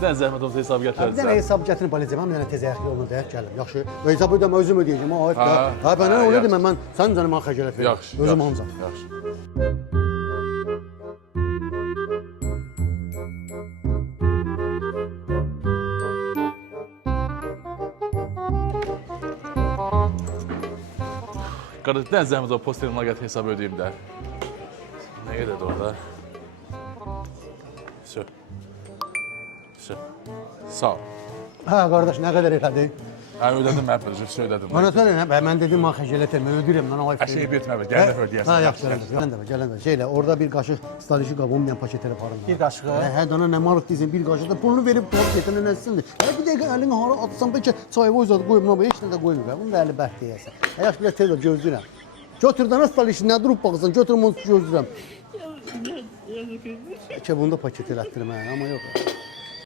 Sən zəhmət olsa hesab Bir dənə gətirəcəksən. hesab gətirib baləcəm, bir dənə tez ayaq yoluna dəyək gəlim. Yaxşı. Hesabı ödəmə özüm ödəyəcəm. Ha, mən hə, onu yaxşı. deməm, mən sənin canıma xəcalət verirəm. Yaxşı. Özüm ancaq. Yaxşı. Qardaş, dən zəhmət olsa posterin laqət hesabı ödəyim də. Nə qədədir orada? Sö. Sağ ol. Hə, qardaş, nə qədər elədin? Hə, ödədim mən pırıcı, söylədim. Bana söyle ne? Mən dedim mən xəcalət etmə, ödəyirəm mən o ay. Şey betmə, gəl dəfə ödəyərsən. Ha, yaxşı, gələn dəfə. Şeylə, orada bir qaşıq stalişi qabı olmayan paket aparın. Bir qaşığı. Hə, dana nə maraq deyirsən, bir qaşıq da pulunu verib top getənə nəsindir? Hələ bir dəqiqə əlini hara atsan bəlkə çayı uzat qoyum, amma heç nə də qoymur. Bunu da əli bəxt deyəsən. Yaxşı, bir tez ol, gözləyirəm. Götür dana stalişi, nə durub baxırsan, götürüm onu gözləyirəm. Bəlkə bunu da paket elətdirəm, amma yox.